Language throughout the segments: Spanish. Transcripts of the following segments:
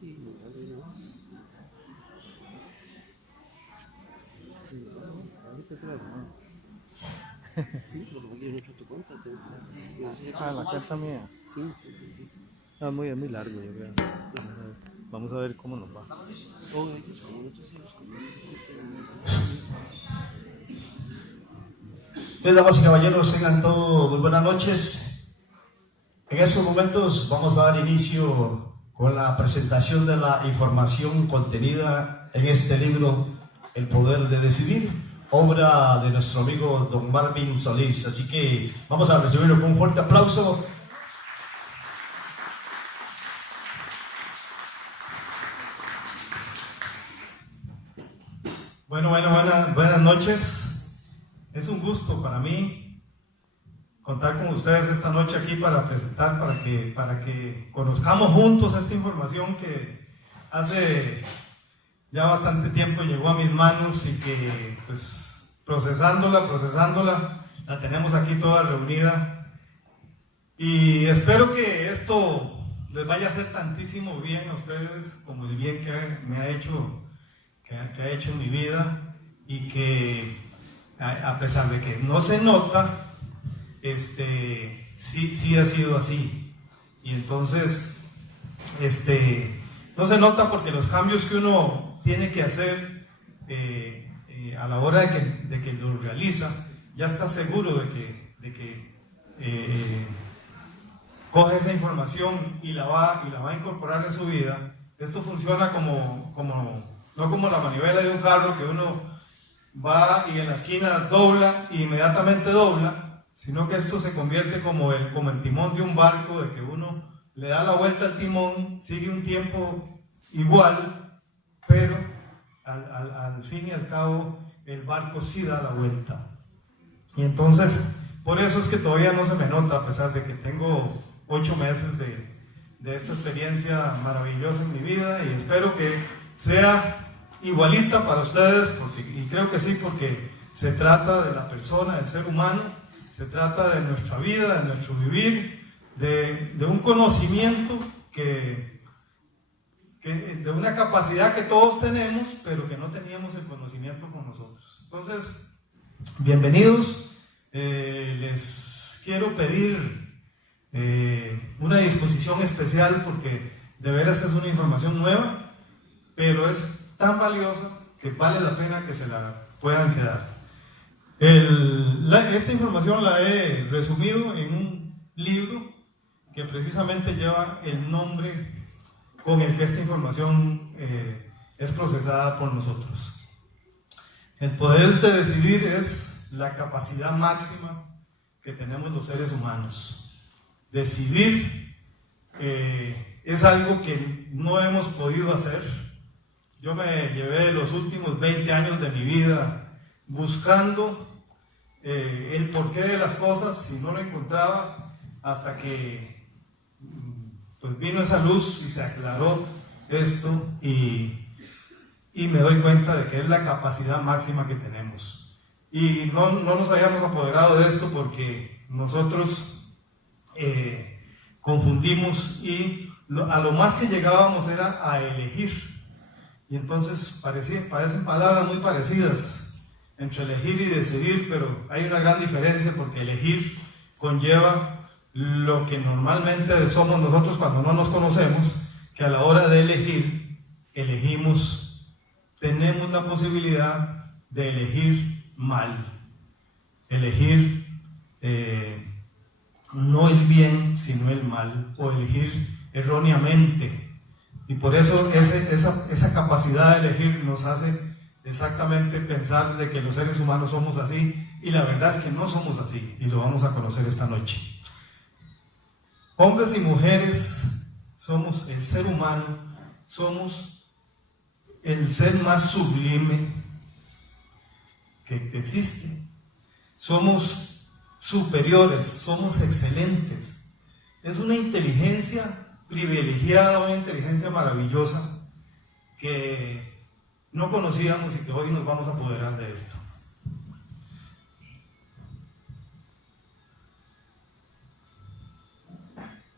Y dale nomás. Ahorita claro, ¿no? Sí, porque aquí no tu cuenta. Ah, la cuenta mía. Sí, sí, sí, sí. Ah, muy largo, yo creo. Vamos a ver cómo nos va. Todo ellos, como nosotros hijos, Bien, damas y caballeros, tengan todos muy buenas noches. En estos momentos vamos a dar inicio con la presentación de la información contenida en este libro, El Poder de Decidir, obra de nuestro amigo don Marvin Solís. Así que vamos a recibirlo con un fuerte aplauso. Buenas noches. Es un gusto para mí contar con ustedes esta noche aquí para presentar, para que conozcamos juntos esta información que hace ya bastante tiempo llegó a mis manos y que pues procesándola, la tenemos aquí toda reunida. Y espero que esto les vaya a hacer tantísimo bien a ustedes como el bien que me ha hecho, que ha hecho en mi vida, y que a pesar de que no se nota, sí ha sido así. Y entonces, no se nota porque los cambios que uno tiene que hacer a la hora de que lo realiza, ya está seguro de que coge esa información y la va a incorporar en su vida. Esto funciona no como la manivela de un carro que uno va y en la esquina dobla e inmediatamente dobla, sino que esto se convierte como el timón de un barco, de que uno le da la vuelta al timón, sigue un tiempo igual, pero al fin y al cabo el barco sí da la vuelta. Y entonces, por eso es que todavía no se me nota, a pesar de que tengo 8 meses de esta experiencia maravillosa en mi vida, y espero que sea igualita para ustedes, y creo que sí, porque se trata de la persona, del ser humano, se trata de nuestra vida, de nuestro vivir, de un conocimiento de una capacidad que todos tenemos, pero que no teníamos el conocimiento con nosotros. Entonces, bienvenidos. Les quiero pedir una disposición especial, porque de veras es una información nueva, pero es tan valiosa que vale la pena que se la puedan quedar. Esta información la he resumido en un libro que precisamente lleva el nombre con el que esta información es procesada por nosotros. El poder de decidir es la capacidad máxima que tenemos los seres humanos. Decidir es algo que no hemos podido hacer. Yo me llevé los últimos 20 años de mi vida buscando el porqué de las cosas y no lo encontraba, hasta que pues vino esa luz y se aclaró esto, y me doy cuenta de que es la capacidad máxima que tenemos. Y no nos habíamos apoderado de esto porque nosotros confundimos, y a lo más que llegábamos era a elegir. Y entonces parecen palabras muy parecidas entre elegir y decidir, pero hay una gran diferencia, porque elegir conlleva lo que normalmente somos nosotros cuando no nos conocemos, que a la hora de elegir, tenemos la posibilidad de elegir mal, elegir no el bien, sino el mal, o elegir erróneamente. Y por eso esa capacidad de elegir nos hace exactamente pensar de que los seres humanos somos así, y la verdad es que no somos así, y lo vamos a conocer esta noche. Hombres y mujeres somos el ser humano, somos el ser más sublime que existe. Somos superiores, somos excelentes. Es una inteligencia privilegiada, una inteligencia maravillosa que no conocíamos y que hoy nos vamos a apoderar de esto.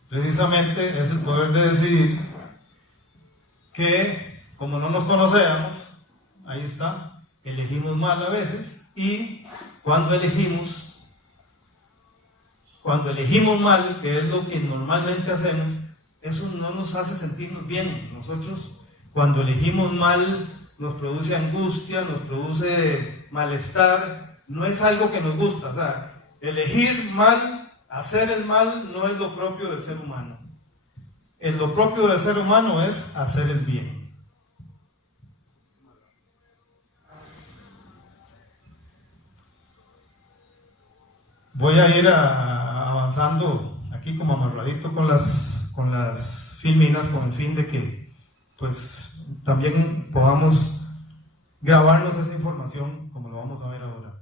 Precisamente es el poder de decidir que como no nos conocemos, ahí está, elegimos mal a veces, y cuando elegimos mal, que es lo que normalmente hacemos, eso no nos hace sentirnos bien. Nosotros cuando elegimos mal nos produce angustia, nos produce malestar, no es algo que nos gusta. O sea, elegir mal, hacer el mal no es lo propio del ser humano. Lo propio del ser humano es hacer el bien. Voy a ir avanzando aquí como amarradito con las filminas, con el fin de que pues también podamos grabarnos esa información como lo vamos a ver ahora.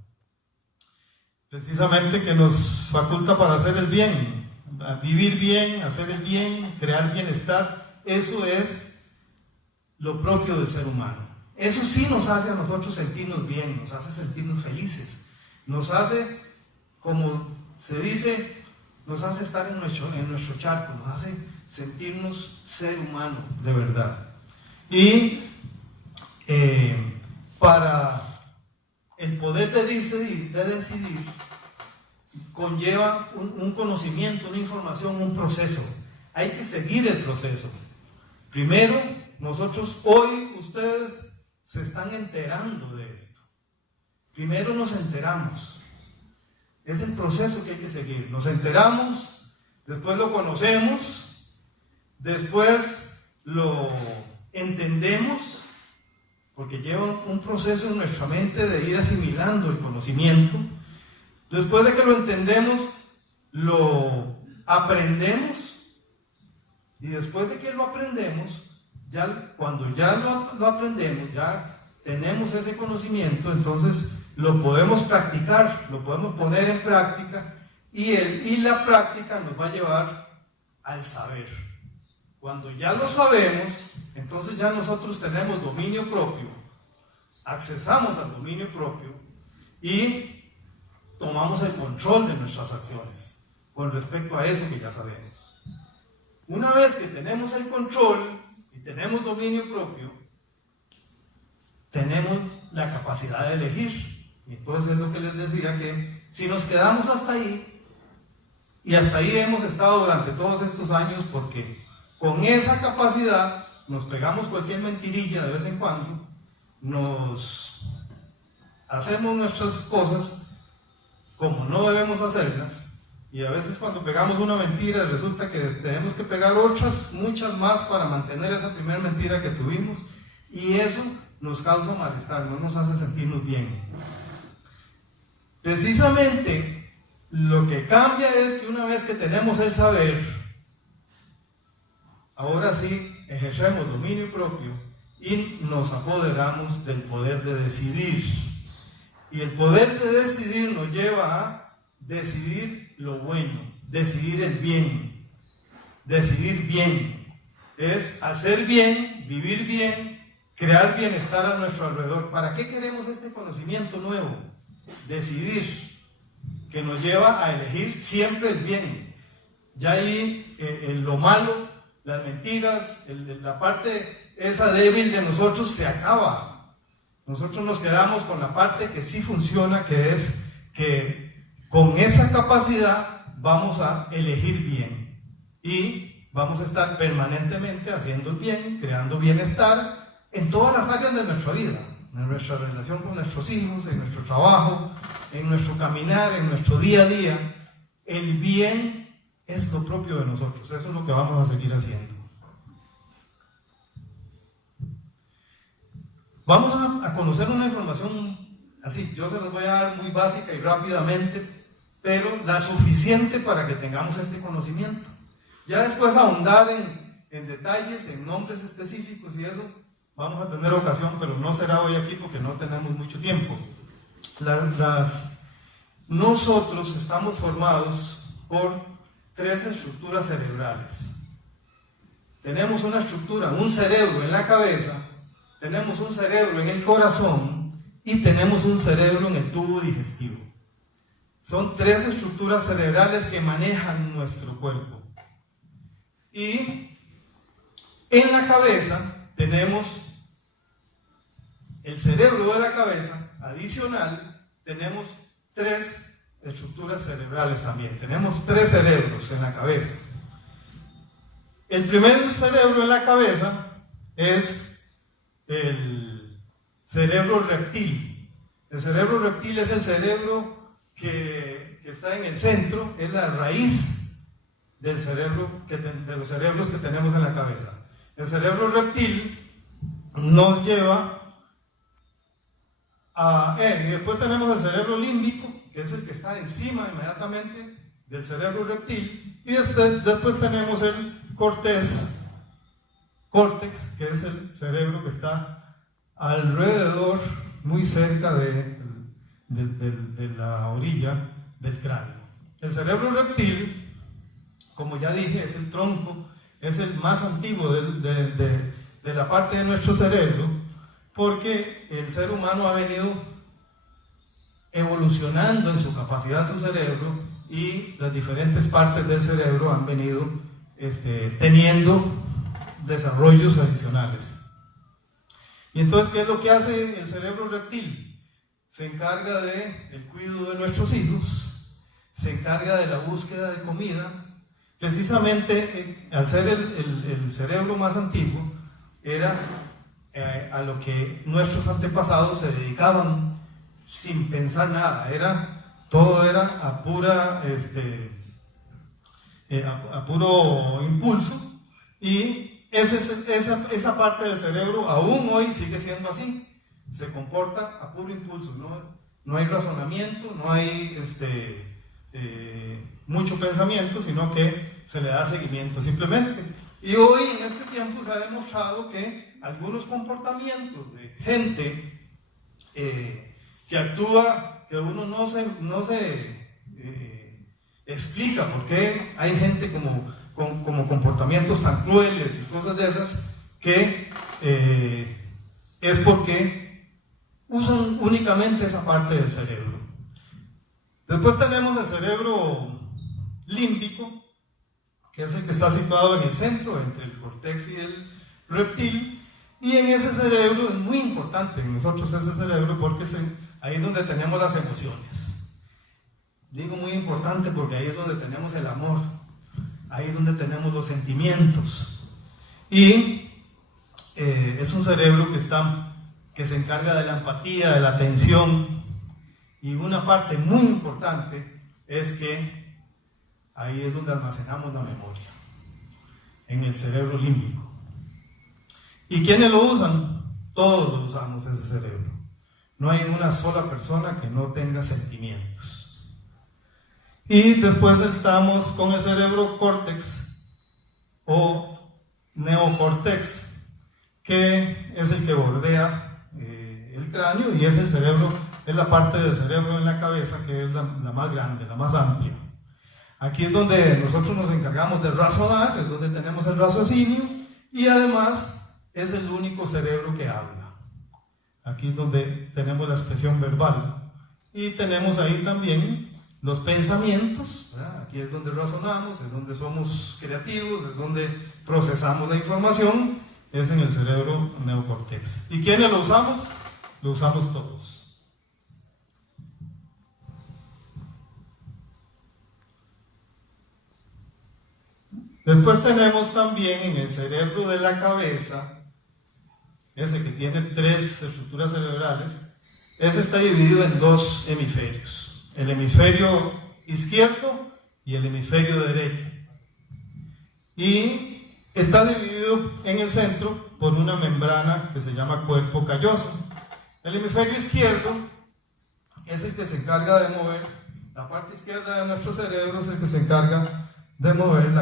Precisamente que nos faculta para hacer el bien, vivir bien, hacer el bien, crear bienestar. Eso es lo propio del ser humano. Eso sí nos hace a nosotros sentirnos bien, nos hace sentirnos felices, nos hace, como se dice, nos hace estar en nuestro charco, nos hace sentirnos ser humano de verdad. Y para el poder de decidir conlleva un conocimiento, una información, un proceso. Hay que seguir el proceso. Primero, nosotros hoy, ustedes se están enterando de esto. Primero nos enteramos. Es el proceso que hay que seguir. Nos enteramos, después lo conocemos, después lo entendemos, porque lleva un proceso en nuestra mente de ir asimilando el conocimiento. Después de que lo entendemos, lo aprendemos, y después de que lo aprendemos, cuando ya lo aprendemos, ya tenemos ese conocimiento, entonces lo podemos practicar, lo podemos poner en práctica, y la práctica nos va a llevar al saber. Cuando ya lo sabemos, entonces ya nosotros tenemos dominio propio, accesamos al dominio propio y tomamos el control de nuestras acciones con respecto a eso que ya sabemos. Una vez que tenemos el control y tenemos dominio propio, tenemos la capacidad de elegir. Y entonces es lo que les decía, que si nos quedamos hasta ahí, y hasta ahí hemos estado durante todos estos años, porque con esa capacidad nos pegamos cualquier mentirilla de vez en cuando, nos hacemos nuestras cosas como no debemos hacerlas, y a veces cuando pegamos una mentira resulta que tenemos que pegar muchas más para mantener esa primera mentira que tuvimos, y eso nos causa malestar, no nos hace sentirnos bien. Precisamente lo que cambia es que una vez que tenemos el saber, ahora sí ejercemos dominio propio y nos apoderamos del poder de decidir. Y el poder de decidir nos lleva a decidir lo bueno, decidir el bien, decidir bien. Es hacer bien, vivir bien, crear bienestar a nuestro alrededor. ¿Para qué queremos este conocimiento nuevo? Decidir, que nos lleva a elegir siempre el bien. Ya ahí lo malo, las mentiras, la parte esa débil de nosotros se acaba. Nosotros nos quedamos con la parte que sí funciona, que es que con esa capacidad vamos a elegir bien y vamos a estar permanentemente haciendo el bien, creando bienestar en todas las áreas de nuestra vida, en nuestra relación con nuestros hijos, en nuestro trabajo, en nuestro caminar, en nuestro día a día. El bien es lo propio de nosotros, eso es lo que vamos a seguir haciendo. Vamos a conocer una información así, yo se las voy a dar muy básica y rápidamente, pero la suficiente para que tengamos este conocimiento. Ya después ahondar en detalles, en nombres específicos y eso, vamos a tener ocasión, pero no será hoy aquí porque no tenemos mucho tiempo. Nosotros estamos formados por 3 estructuras cerebrales. Tenemos una estructura, un cerebro en la cabeza, tenemos un cerebro en el corazón y tenemos un cerebro en el tubo digestivo. Son 3 estructuras cerebrales que manejan nuestro cuerpo. Y en la cabeza tenemos el cerebro de la cabeza, adicional, tenemos 3 estructuras cerebrales también. Tenemos 3 cerebros en la cabeza. El primer cerebro en la cabeza es el cerebro reptil. El cerebro reptil es el cerebro que está en el centro, es la raíz del cerebro, de los cerebros que tenemos en la cabeza. El cerebro reptil nos lleva y después tenemos el cerebro límbico, que es el que está encima inmediatamente del cerebro reptil, y después tenemos el córtex, que es el cerebro que está alrededor, muy cerca de la orilla del cráneo. El cerebro reptil, como ya dije, es el tronco, es el más antiguo de la parte de nuestro cerebro, porque el ser humano ha venido evolucionando en su capacidad de su cerebro, y las diferentes partes del cerebro han venido teniendo desarrollos adicionales. Y entonces, ¿qué es lo que hace el cerebro reptil? Se encarga del cuidado de nuestros hijos, se encarga de la búsqueda de comida. Precisamente, al ser el cerebro más antiguo, era a lo que nuestros antepasados se dedicaban sin pensar nada. Todo era a puro impulso, y esa parte del cerebro aún hoy sigue siendo así. Se comporta a puro impulso, no hay razonamiento, no hay mucho pensamiento, sino que se le da seguimiento simplemente. Y hoy, en este tiempo, se ha demostrado que algunos comportamientos de gente que actúa, que uno no se explica por qué hay gente como comportamientos tan crueles y cosas de esas, que es porque usan únicamente esa parte del cerebro. Después tenemos el cerebro límbico, que es el que está situado en el centro, entre el córtex y el reptil, y en ese cerebro es muy importante en nosotros ese cerebro, porque ahí es donde tenemos las emociones. Digo muy importante porque ahí es donde tenemos el amor, ahí es donde tenemos los sentimientos, y es un cerebro que se encarga de la empatía, de la atención, y una parte muy importante es que ahí es donde almacenamos la memoria, en el cerebro límbico. ¿Y quiénes lo usan? Todos usamos ese cerebro. No hay una sola persona que no tenga sentimientos. Y después estamos con el cerebro córtex o neocórtex, que es el que bordea el cráneo, y es el cerebro, es la parte del cerebro en la cabeza que es la más grande, la más amplia. Aquí es donde nosotros nos encargamos de razonar, es donde tenemos el raciocinio, y además es el único cerebro que habla. Aquí es donde tenemos la expresión verbal, y tenemos ahí también los pensamientos, ¿verdad? Aquí es donde razonamos, es donde somos creativos, es donde procesamos la información, es en el cerebro neocórtex. ¿Y quiénes lo usamos? Lo usamos todos. Después tenemos también en el cerebro de la cabeza, ese que tiene 3 estructuras cerebrales, ese está dividido en 2 hemisferios, el hemisferio izquierdo y el hemisferio derecho, y está dividido en el centro por una membrana que se llama cuerpo calloso. El hemisferio izquierdo es el que se encarga de mover, la parte izquierda de nuestro cerebro es el que se encarga de mover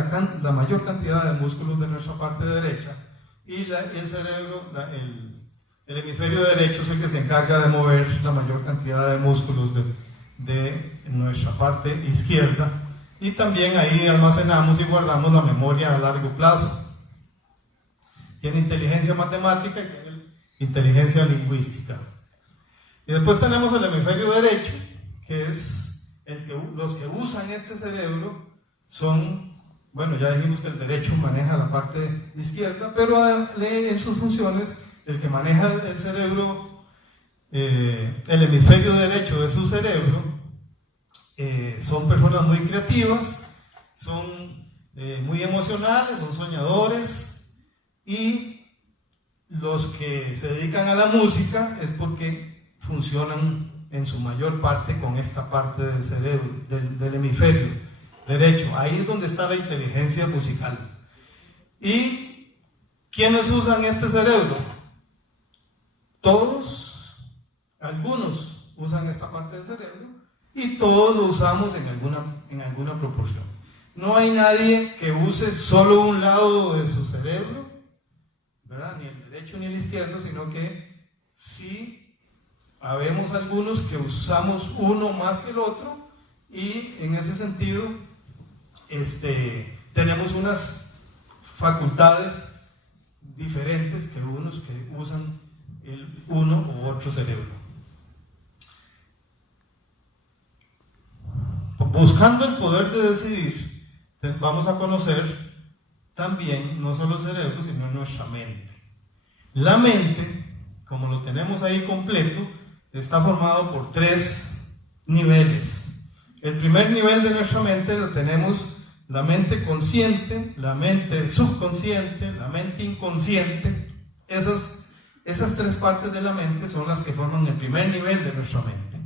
la mayor cantidad de músculos de nuestra parte derecha, y el cerebro, el hemisferio derecho es el que se encarga de mover la mayor cantidad de músculos de nuestra parte izquierda, y también ahí almacenamos y guardamos la memoria a largo plazo. Tiene inteligencia matemática y tiene inteligencia lingüística. Y después tenemos el hemisferio derecho, que es los que usan este cerebro son bueno, ya dijimos que el derecho maneja la parte izquierda, pero en sus funciones, el que maneja el cerebro, el hemisferio derecho de su cerebro, son personas muy creativas, son muy emocionales, son soñadores, y los que se dedican a la música es porque funcionan en su mayor parte con esta parte del cerebro, del hemisferio derecho. Ahí es donde está la inteligencia musical. ¿Y quiénes usan este cerebro? Todos, algunos usan esta parte del cerebro y todos lo usamos en alguna proporción. No hay nadie que use solo un lado de su cerebro, ¿verdad? Ni el derecho ni el izquierdo, sino que sí habemos algunos que usamos uno más que el otro, y en ese sentido tenemos unas facultades diferentes que unos que usan el uno u otro cerebro. Buscando el poder de decidir, vamos a conocer también no solo el cerebro, sino nuestra mente. La mente, como lo tenemos ahí completo, está formado por 3 niveles. El primer nivel de nuestra mente lo tenemos la mente consciente, la mente subconsciente, la mente inconsciente. Esas 3 partes de la mente son las que forman el primer nivel de nuestra mente.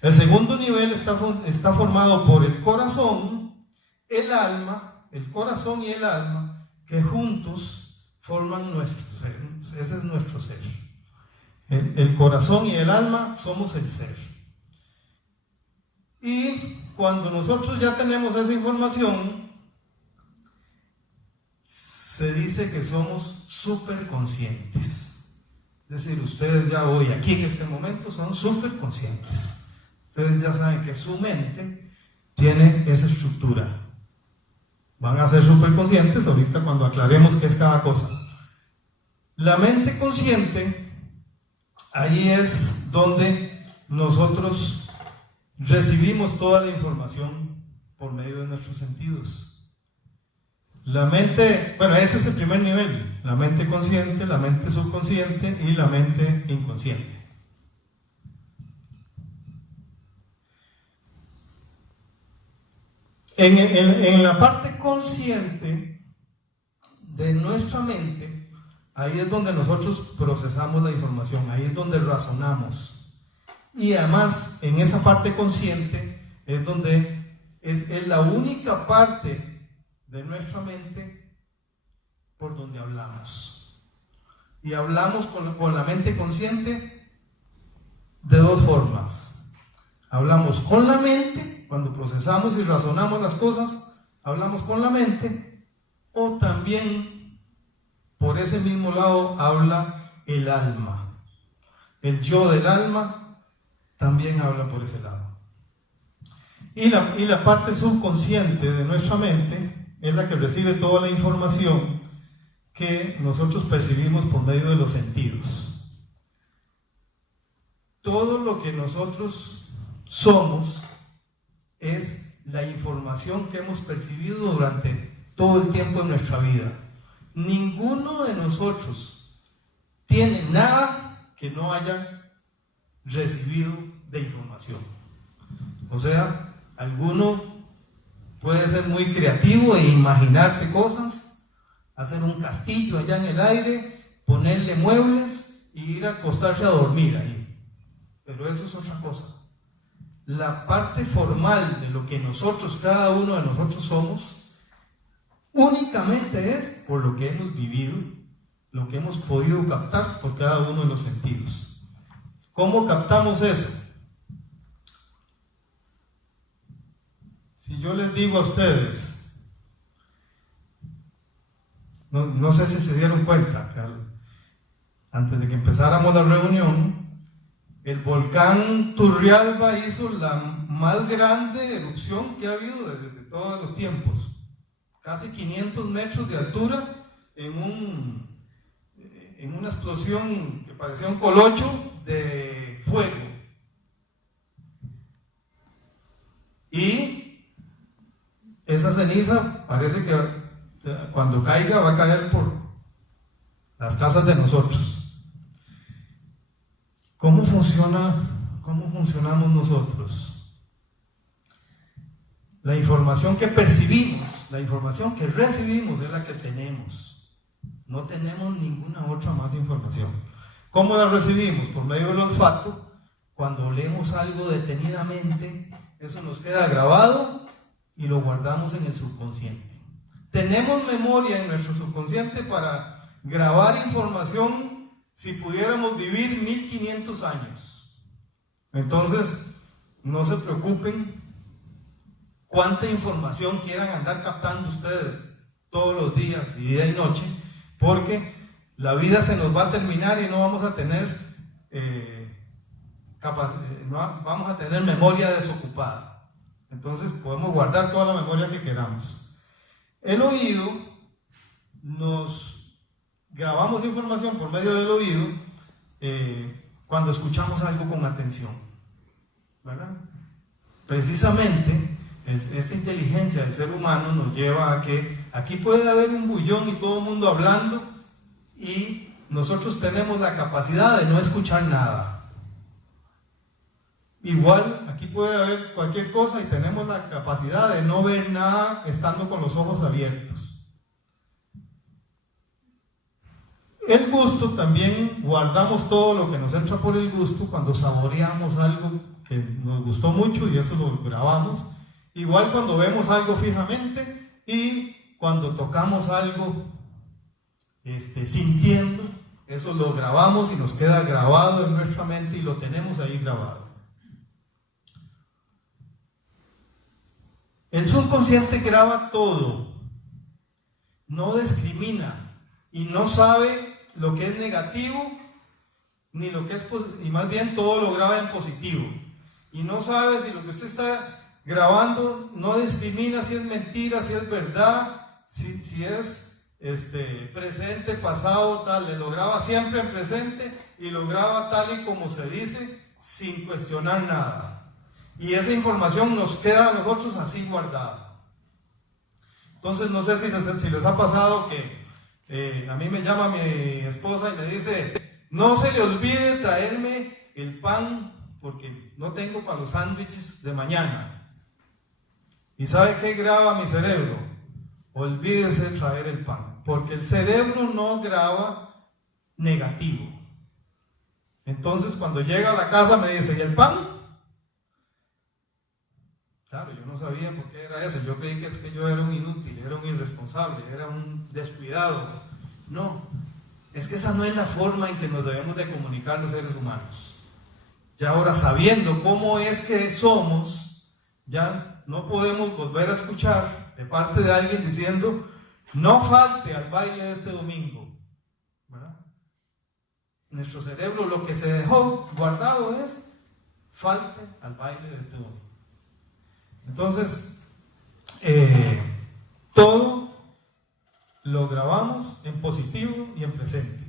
El segundo nivel está formado por el corazón, el alma, el corazón y el alma, que juntos forman nuestro ser. Ese es nuestro ser. El corazón y el alma somos el ser. Y cuando nosotros ya tenemos esa información, se dice que somos superconscientes. Es decir, ustedes ya hoy, aquí en este momento, son superconscientes. Ustedes ya saben que su mente tiene esa estructura. Van a ser superconscientes ahorita cuando aclaremos qué es cada cosa. La mente consciente, ahí es donde nosotros recibimos toda la información por medio de nuestros sentidos. La mente, bueno, ese es el primer nivel: la mente consciente, la mente subconsciente y la mente inconsciente. En la parte consciente de nuestra mente, ahí es donde nosotros procesamos la información, ahí es donde razonamos. Y además, en esa parte consciente es donde es la única parte de nuestra mente por donde hablamos. Y hablamos con la mente consciente de 2 formas. Hablamos con la mente, cuando procesamos y razonamos las cosas, hablamos con la mente, o también por ese mismo lado habla el alma. El yo del alma también habla por ese lado. Y la parte subconsciente de nuestra mente es la que recibe toda la información que nosotros percibimos por medio de los sentidos. Todo lo que nosotros somos es la información que hemos percibido durante todo el tiempo de nuestra vida. Ninguno de nosotros tiene nada que no haya recibido de información. O sea, alguno puede ser muy creativo e imaginarse cosas, hacer un castillo allá en el aire, ponerle muebles y ir a acostarse a dormir ahí. Pero eso es otra cosa. La parte formal de lo que nosotros, cada uno de nosotros somos, únicamente es por lo que hemos vivido, lo que hemos podido captar por cada uno de los sentidos. ¿Cómo captamos eso? Si yo les digo a ustedes, no sé si se dieron cuenta, antes de que empezáramos la reunión, el volcán Turrialba hizo la más grande erupción que ha habido desde todos los tiempos. Casi 500 metros de altura en una explosión que parecía un colocho de fuego. esa ceniza parece que cuando caiga va a caer por las casas de nosotros. ¿Cómo funcionamos nosotros? La información que percibimos, la información que recibimos es la que tenemos. No tenemos ninguna otra más información. ¿Cómo la recibimos? Por medio del olfato. Cuando leemos algo detenidamente, eso nos queda grabado y lo guardamos en el subconsciente. Tenemos memoria en nuestro subconsciente para grabar información si pudiéramos vivir 1500 años. Entonces, no se preocupen cuánta información quieran andar captando ustedes todos los días, día y noche, porque la vida se nos va a terminar y no vamos a tener vamos a tener memoria desocupada. Entonces podemos guardar toda la memoria que queramos. El oído, nos grabamos información por medio del oído cuando escuchamos algo con atención, ¿verdad? Precisamente esta inteligencia del ser humano nos lleva a que aquí puede haber un bullón y todo el mundo hablando y nosotros tenemos la capacidad de no escuchar nada. Igual aquí puede haber cualquier cosa y tenemos la capacidad de no ver nada estando con los ojos abiertos. El gusto también, guardamos todo lo que nos entra por el gusto cuando saboreamos algo que nos gustó mucho y eso lo grabamos. Igual cuando vemos algo fijamente y cuando tocamos algo sintiendo, eso lo grabamos y nos queda grabado en nuestra mente y lo tenemos ahí grabado. El subconsciente graba todo, no discrimina y no sabe lo que es negativo ni lo que es positivo, y más bien todo lo graba en positivo. Y no sabe si lo que usted está grabando no discrimina si es mentira, si es verdad, si es presente, pasado, tal. Le lo graba siempre en presente y lo graba tal y como se dice, sin cuestionar nada. Y esa información nos queda a nosotros así guardada. Entonces no sé si les ha pasado que a mí me llama mi esposa y me dice: no se le olvide traerme el pan porque no tengo para los sándwiches de mañana. ¿Y sabe qué graba mi cerebro? Olvídese de traer el pan, porque el cerebro no graba negativo. Entonces cuando llega a la casa me dice: ¿y el pan? Claro, yo no sabía por qué era eso. Yo creí que es que yo era un inútil, era un irresponsable, era un descuidado. No, es que esa no es la forma en que nos debemos de comunicar los seres humanos. Ya ahora, sabiendo cómo es que somos, ya no podemos volver a escuchar de parte de alguien diciendo: no falte al baile de este domingo, ¿verdad? Nuestro cerebro lo que se dejó guardado es: falte al baile de este domingo. Entonces, todo lo grabamos en positivo y en presente.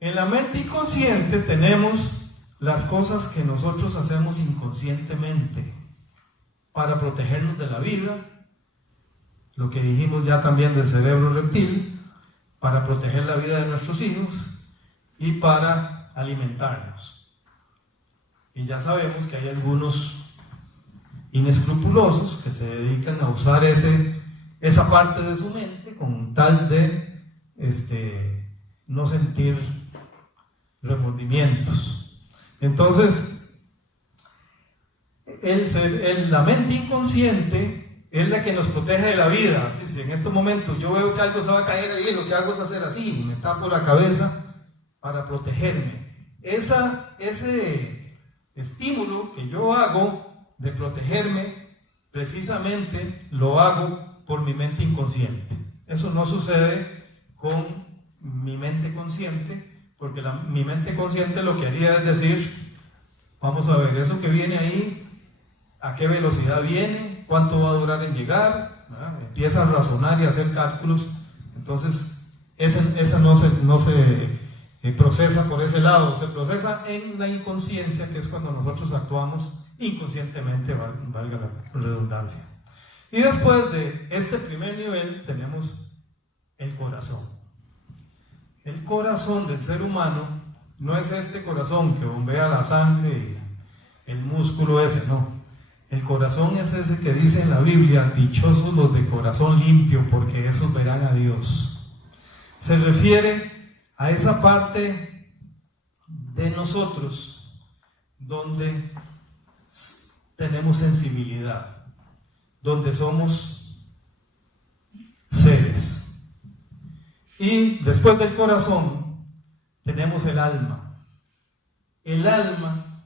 En la mente inconsciente tenemos las cosas que nosotros hacemos inconscientemente para protegernos de la vida, lo que dijimos ya también del cerebro reptil, para proteger la vida de nuestros hijos y para alimentarnos. Y ya sabemos que hay algunos inescrupulosos que se dedican a usar esa parte de su mente con tal de no sentir remordimientos. Entonces, la mente inconsciente es la que nos protege de la vida. Si en este momento yo veo que algo se va a caer ahí, lo que hago es hacer así, me tapo la cabeza para protegerme. Ese estímulo que yo hago de protegerme, precisamente lo hago por mi mente inconsciente. Eso no sucede con mi mente consciente, porque mi mente consciente lo que haría es decir: vamos a ver, eso que viene ahí, ¿a qué velocidad viene? ¿Cuánto va a durar en llegar? ¿verdad? Empieza a razonar y a hacer cálculos. Entonces esa no se procesa por ese lado, se procesa en la inconsciencia, que es cuando nosotros actuamos inconscientemente, valga la redundancia. Y después de este primer nivel tenemos el corazón. El corazón del ser humano no es este corazón que bombea la sangre y el músculo ese, no. El corazón es ese que dice en la Biblia: dichosos los de corazón limpio, porque esos verán a Dios. Se refiere a esa parte de nosotros donde tenemos sensibilidad, donde somos seres. Y después del corazón tenemos el alma. El alma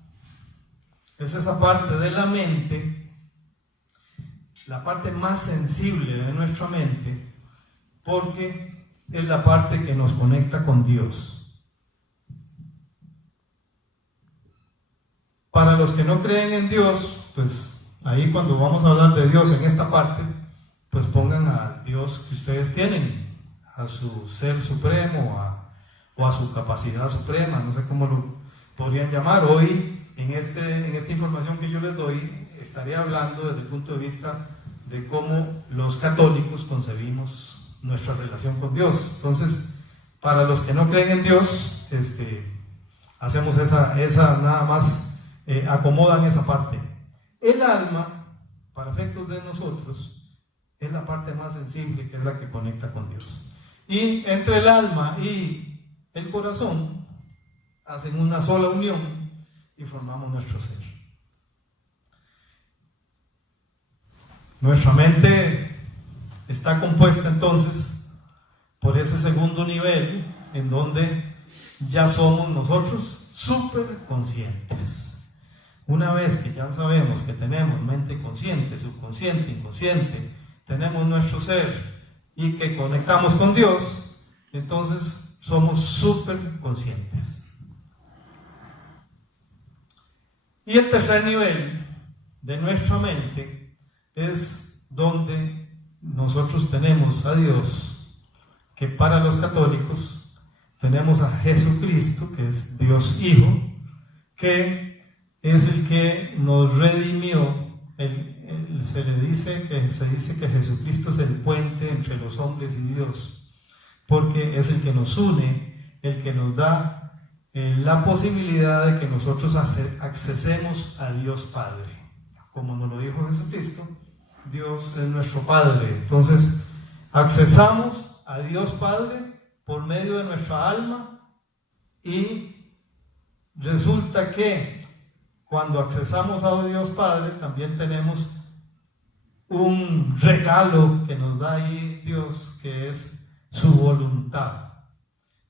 es esa parte de la mente, la parte más sensible de nuestra mente, porque es la parte que nos conecta con Dios. Para los que no creen en Dios, pues ahí cuando vamos a hablar de Dios en esta parte, pues pongan al Dios que ustedes tienen, a su ser supremo, o a su capacidad suprema, no sé cómo lo podrían llamar. Hoy, en esta información que yo les doy, estaré hablando desde el punto de vista de cómo los católicos concebimos nuestra relación con Dios. Entonces, para los que no creen en Dios, hacemos esa nada más, acomodan esa parte. El alma, para efectos de nosotros, es la parte más sensible, que es la que conecta con Dios. Y entre el alma y el corazón hacen una sola unión y formamos nuestro ser. Nuestra mente está compuesta entonces por ese segundo nivel, en donde ya somos nosotros súper conscientes. Una vez que ya sabemos que tenemos mente consciente, subconsciente, inconsciente, tenemos nuestro ser y que conectamos con Dios, entonces somos súper conscientes. Y el tercer nivel de nuestra mente es donde nosotros tenemos a Dios, que para los católicos tenemos a Jesucristo, que es Dios Hijo, que es el que nos redimió. Se dice que Jesucristo es el puente entre los hombres y Dios, porque es el que nos une, el que nos da la posibilidad de que nosotros accesemos a Dios Padre. Como nos lo dijo Jesucristo, Dios es nuestro Padre. Entonces, accesamos a Dios Padre por medio de nuestra alma, y resulta que cuando accesamos a Dios Padre también tenemos un regalo que nos da ahí Dios, que es su voluntad.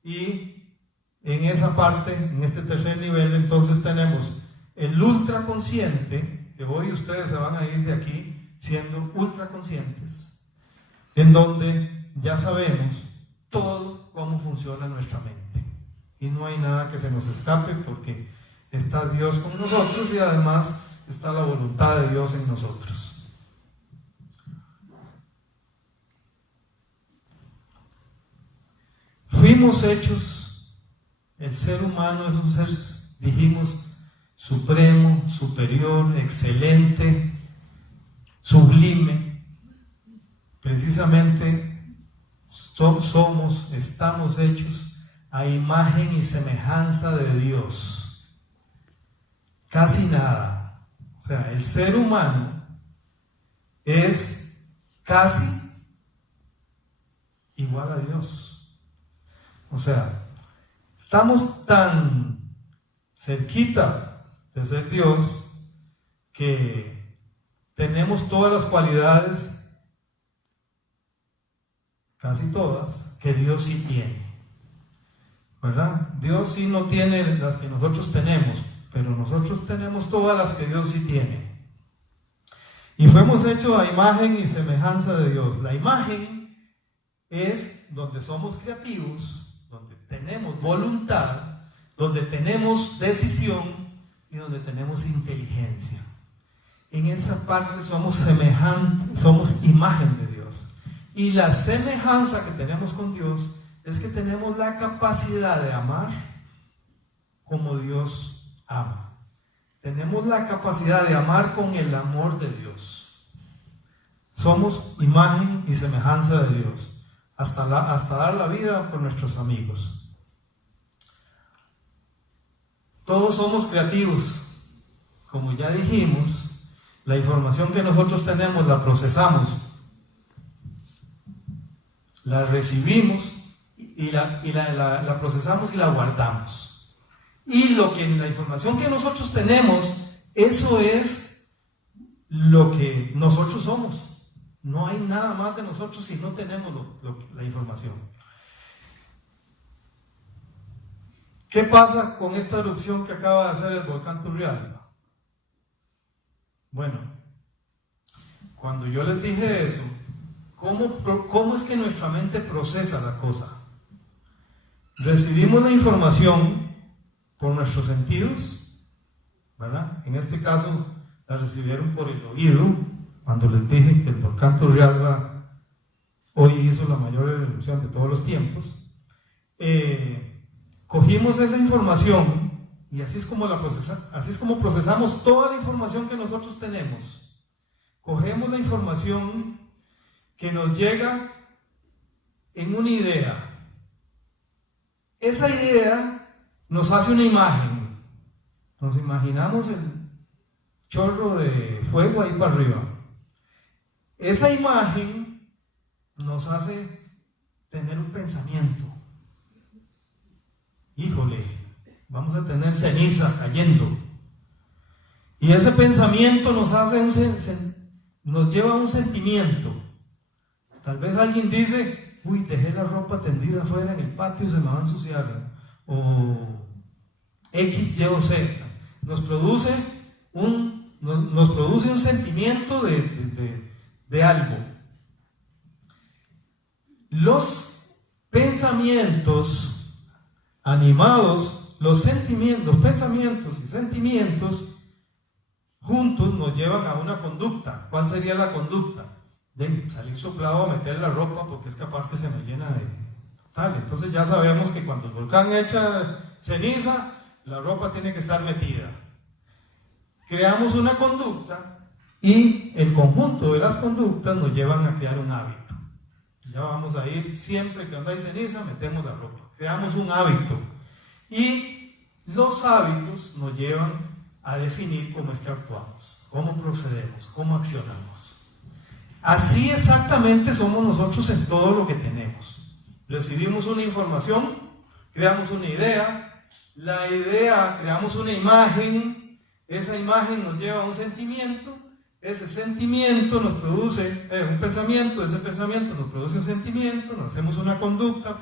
Y en esa parte, en este tercer nivel, entonces tenemos el ultraconsciente, que hoy ustedes se van a ir de aquí siendo ultraconscientes, en donde ya sabemos todo cómo funciona nuestra mente. Y no hay nada que se nos escape, porque está Dios con nosotros y además está la voluntad de Dios en nosotros. Fuimos hechos, el ser humano es un ser, dijimos, supremo, superior, excelente, sublime. Precisamente estamos hechos a imagen y semejanza de Dios. Casi nada. O sea, el ser humano es casi igual a Dios. O sea, estamos tan cerquita de ser Dios que tenemos todas las cualidades, casi todas, que Dios sí tiene, ¿verdad? Dios sí no tiene las que nosotros tenemos, pero nosotros tenemos todas las que Dios sí tiene. Y fuimos hechos a imagen y semejanza de Dios. La imagen es donde somos creativos, donde tenemos voluntad, donde tenemos decisión y donde tenemos inteligencia. En esa parte somos semejantes, somos imagen de Dios. Y la semejanza que tenemos con Dios es que tenemos la capacidad de amar como Dios ama. Tenemos la capacidad de amar con el amor de Dios. Somos imagen y semejanza de Dios, hasta dar la vida por nuestros amigos. Todos somos creativos. Como ya dijimos, la información que nosotros tenemos la procesamos, la recibimos y la procesamos y la guardamos. Y la información que nosotros tenemos, eso es lo que nosotros somos. No hay nada más de nosotros si no tenemos la información. ¿Qué pasa con esta erupción que acaba de hacer el volcán Turrialba? Bueno, cuando yo les dije eso, ¿cómo es que nuestra mente procesa la cosa? Recibimos la información por nuestros sentidos, ¿verdad? En este caso, la recibieron por el oído, cuando les dije que el volcán Turrialba hoy hizo la mayor erupción de todos los tiempos. Cogimos esa información y así es como procesamos toda la información que nosotros tenemos. Cogemos la información que nos llega en una idea. Esa idea nos hace una imagen. Nos imaginamos el chorro de fuego ahí para arriba. Esa imagen nos hace tener un pensamiento. Híjole, vamos a tener ceniza cayendo. Y ese pensamiento nos lleva a un sentimiento. Tal vez alguien dice, uy, dejé la ropa tendida afuera en el patio, se me va a ensuciar. O X, Y o Z. Nos produce un sentimiento de algo. Los pensamientos animados, los pensamientos y sentimientos juntos nos llevan a una conducta. ¿Cuál sería la conducta? De salir soplado a meter la ropa porque es capaz que se me llena de tal. Entonces ya sabemos que cuando el volcán echa ceniza, la ropa tiene que estar metida. Creamos una conducta y el conjunto de las conductas nos llevan a crear un hábito. Ya vamos a ir siempre que donde hay ceniza, metemos la ropa. Creamos un hábito. Y los hábitos nos llevan a definir cómo es que actuamos, cómo procedemos, cómo accionamos. Así exactamente somos nosotros en todo lo que tenemos. Recibimos una información, creamos una idea, la idea creamos una imagen, esa imagen nos lleva a un sentimiento, ese sentimiento nos produce un pensamiento, ese pensamiento nos produce un sentimiento, nos hacemos una conducta,